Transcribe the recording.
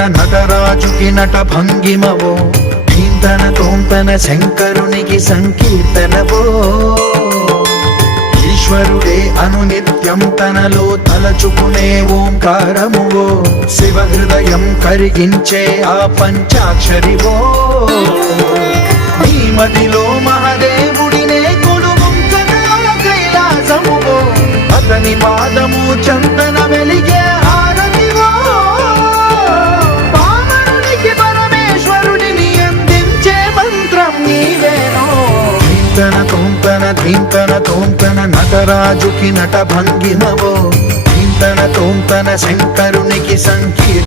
తోంతన నటరాజుకి నట భంగిమవో ధీంతన తోంతన శంకరునికి సంకీర్తనవో ఈశ్వరుడే అనునిత్యం తనలో తలచుకునే ఓంకారమువో శివ హృదయం కరిగించే ఆ పంచాక్షరివో నీ మదిలో మహాదేవుడినే కొలువుంచగా కైలాసమువో అతని పాదము చందన వెలిగే హారతివో పామరునికి పరమేశ్వరుడిని అందించే మంత్రం నీవేనో ధీంతన తోంతన ధీంతన తోంతన నటరాజుకి నట భంగిమవో ధీంతన తోంతన శంకరునికి సంకీర్తన